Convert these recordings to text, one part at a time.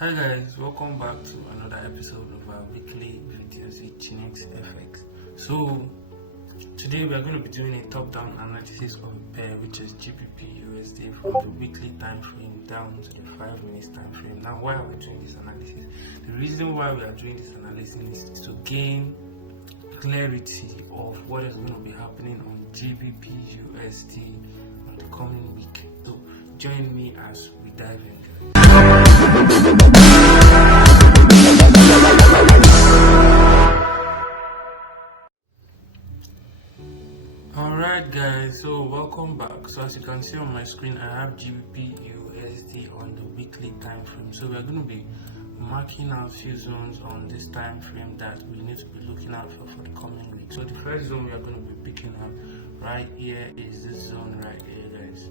Hi guys, welcome back to another episode of our weekly videos with Chinex FX. So today we are going to be doing a top-down analysis of a pair which is GBP USD from the weekly time frame down to the 5 minutes time frame. Now why are we doing this analysis? The reason why we are doing this analysis is to gain clarity of what is going to be happening on GBP USD on the coming week. So join me as we dive in. Alright guys, so welcome back. So as you can see on my screen, I have GBP USD on the weekly time frame. So we are going to be marking out few zones on this time frame that we need to be looking out for the coming week. So the first zone we are going to be picking up right here is this zone right here, guys.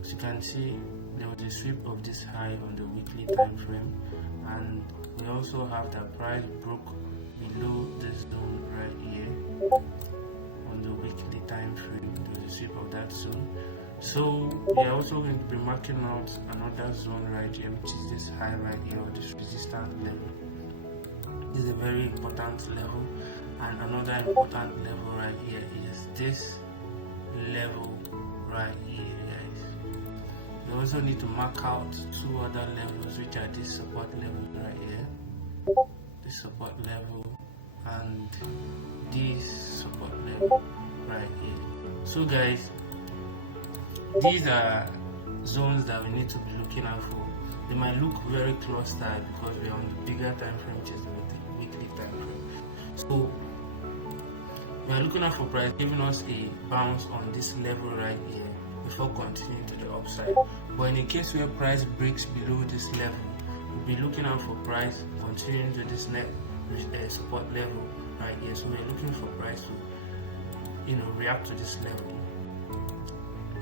As you can see, there was a sweep of this high on the weekly time frame, and we also have that price broke below this zone right here on the weekly time frame. There was a sweep of that zone. So we are also going to be marking out another zone right here, which is this high right here, or this resistance level. This is a very important level, and another important level right here is this level right here, guys. We also need to mark out two other levels, which are this support level right here, this support level, and this support level right here. So guys, these are zones that we need to be looking out for. They might look very clustered because we are on the bigger time frame, which is the weekly time frame. So we are looking out for price giving us a bounce on this level right here before continuing to the upside. But in the case where price breaks below this level, we'll be looking out for price continuing to this next support level right here. So we're looking for price to react to this level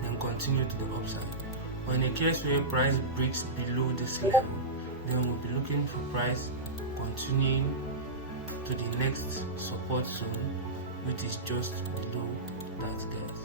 and continue to the upside. But in the case where price breaks below this level, then we'll be looking for price continuing to the next support zone, which is just below that, guys.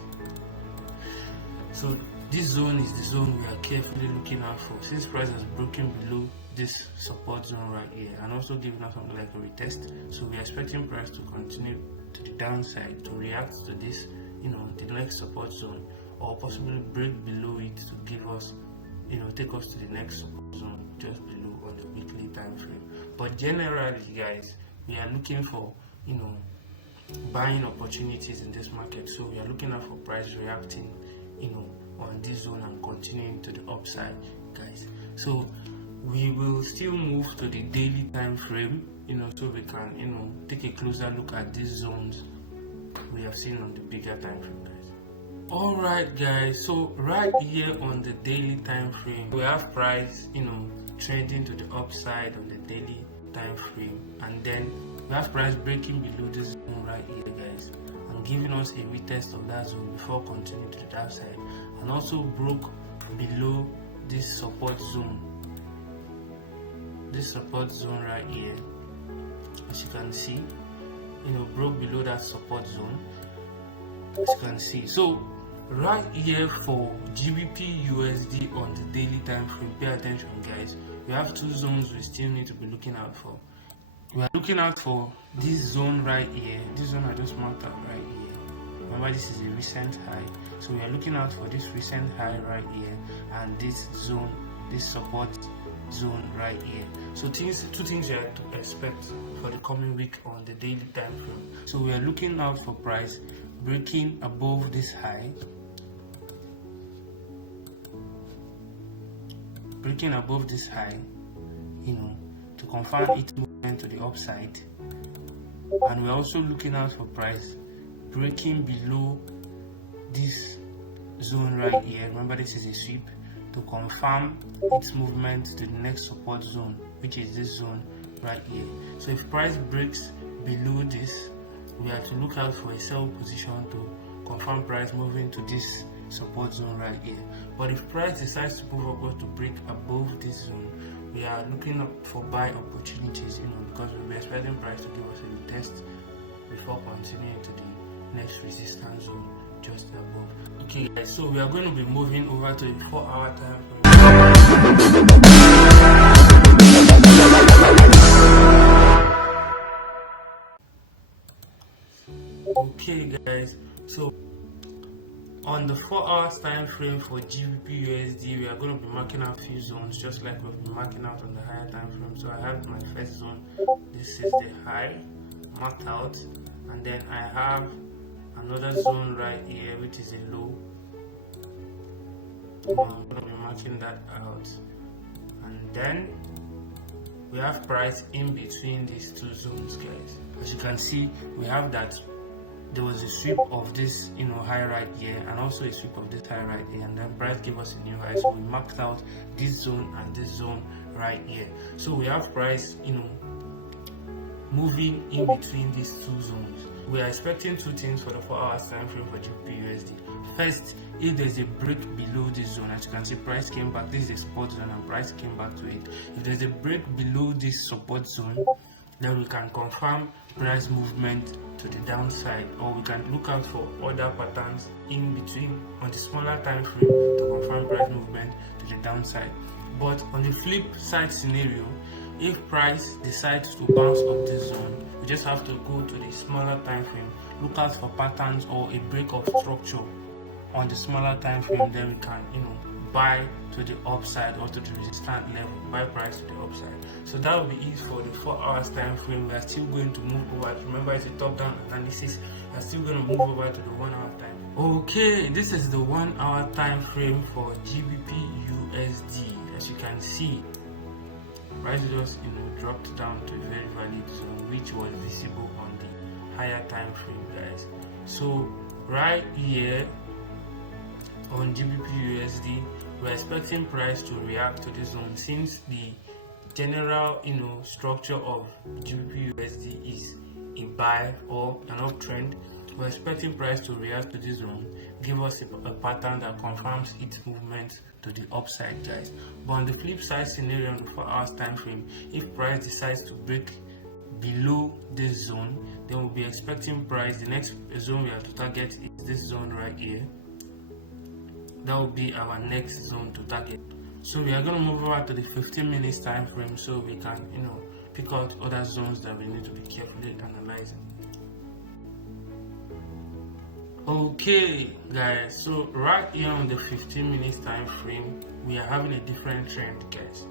So this zone is the zone we are carefully looking out for, since price has broken below this support zone right here and also giving us something like a retest. So we are expecting price to continue to the downside to react to this, the next support zone, or possibly break below it to give us, take us to the next support zone just below on the weekly time frame. But generally, guys, we are looking for, buying opportunities in this market. So we are looking out for price reacting, on this zone and continuing to the upside, guys. So we will still move to the daily time frame, so we can, take a closer look at these zones we have seen on the bigger time frame, guys. Alright guys, so right here on the daily time frame, we have price, trending to the upside on the daily time frame, and then we have price breaking below this zone right here, guys, and giving us a retest of that zone before continuing to the downside, and also broke below this support zone right here. As you can see, broke below that support zone, as you can see. So right here for GBP USD on the daily time frame, pay attention, guys. We have two zones we still need to be looking out for. We are looking out for this zone right here, this zone I just marked out right here. Remember, this is a recent high, so we are looking out for this recent high right here and this zone, this support zone right here. So two things you have to expect for the coming week on the daily time frame. So we are looking out for price breaking above this high, to confirm its movement to the upside. And we're also looking out for price breaking below this zone right here. Remember, this is a sweep, to confirm its movement to the next support zone, which is this zone right here. So if price breaks below this, we have to look out for a sell position to confirm price moving to this support zone right here. But if price decides to move upwards to break above this zone, we are looking up for buy opportunities, because we'll be expecting price to give us a retest before continuing to the next resistance zone just above. Okay guys, so we are going to be moving over to the 4-hour time frame. Okay guys, so on the 4 hours time frame for GBP USD, we are going to be marking out few zones just like we've been marking out on the higher time frame. So I have my first zone, this is the high marked out, and then I have another zone right here which is a low. I'm going to be marking that out, and then we have price in between these two zones, guys. As you can see, we have that there was a sweep of this high right here, and also a sweep of this high right here, and then price gave us a new high. So we marked out this zone and this zone right here. So we have price moving in between these two zones. We are expecting two things for the 4 hours time frame for GBP USD. First, if there's a break below this zone, as you can see, price came back. This is a support zone and price came back to it. If there's a break below this support zone, then we can confirm price movement to the downside, or we can look out for other patterns in between on the smaller time frame to confirm price movement to the downside. But on the flip side scenario, if price decides to bounce up this zone, we just have to go to the smaller time frame, look out for patterns or a break of structure on the smaller time frame. Then we can buy to the upside or to the resistance level, buy price to the upside. So that will be it for the 4 hours time frame. We are still going to move over. Remember, it's a top down analysis. We are still going to move over to the 1 hour time. Okay, this is the 1 hour time frame for GBP USD. As you can see, price just dropped down to a very valid zone which was visible on the higher time frame, guys. So right here on GBP USD, we're expecting price to react to this zone, since the general structure of GBP USD is a buy or an uptrend. We're expecting price to react to this zone, give us a pattern that confirms its movement to the upside, guys. But on the flip side scenario, on the 4 hours time frame, if price decides to break below this zone, then we'll be expecting price, the next zone we have to target is this zone right here. That will be our next zone to target. So we are going to move over to the 15 minutes time frame, so we can pick out other zones that we need to be carefully analyzing. Okay guys, so right here on the 15 minutes time frame, we are having a different trend, guys.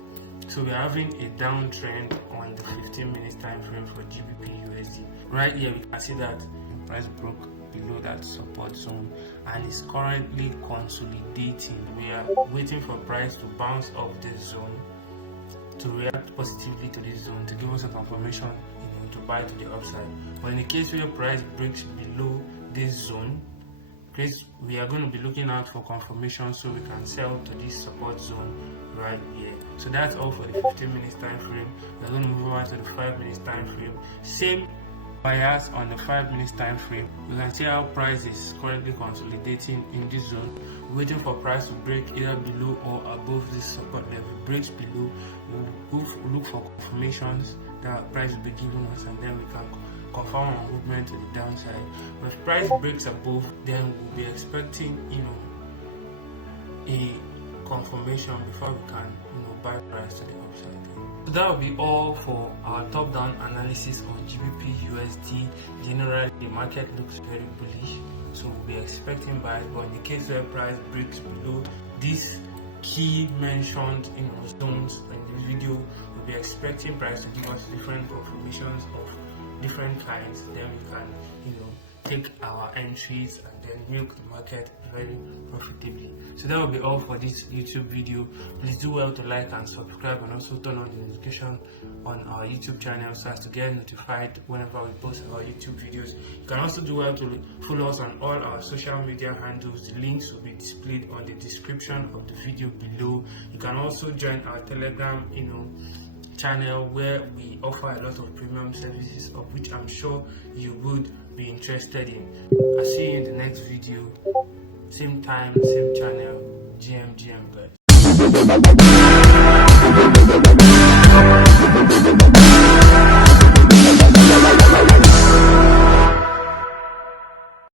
So we are having a downtrend on the 15 minutes time frame for GBP USD. Right here we can see that price broke below that support zone and is currently consolidating. We are waiting for price to bounce off this zone to react positively to this zone to give us a confirmation to buy to the upside. But in the case where price breaks below this zone, we are going to be looking out for confirmation so we can sell to this support zone right here. So that's all for the 15 minutes time frame. We're going to move over to the 5 minutes time frame. Same bias on the 5 minutes time frame. You can see how price is currently consolidating in this zone, waiting for price to break either below or above this support level. Breaks below, we'll look for confirmations that price will be giving us, and then we can confirm our movement to the downside. But if price breaks above, then we'll be expecting a confirmation before we can buy price to the upside. So that will be all for our top down analysis on GBP USD. Generally the market looks very bullish, so we'll be expecting buys. But in the case where price breaks below this key mentioned zones in this video, we'll be expecting price to give us different confirmations of different kinds. Then we can take our entries and then milk the market very profitably. So that will be all for this YouTube video. Please do well to like and subscribe, and also turn on the notification on our YouTube channel so as to get notified whenever we post our YouTube videos. You can also do well to follow us on all our social media handles. The links will be displayed on the description of the video below. You can also join our Telegram channel, where we offer a lot of premium services, of which I'm sure you would be interested in. I'll see you in the next video, same time, same channel. GM guys.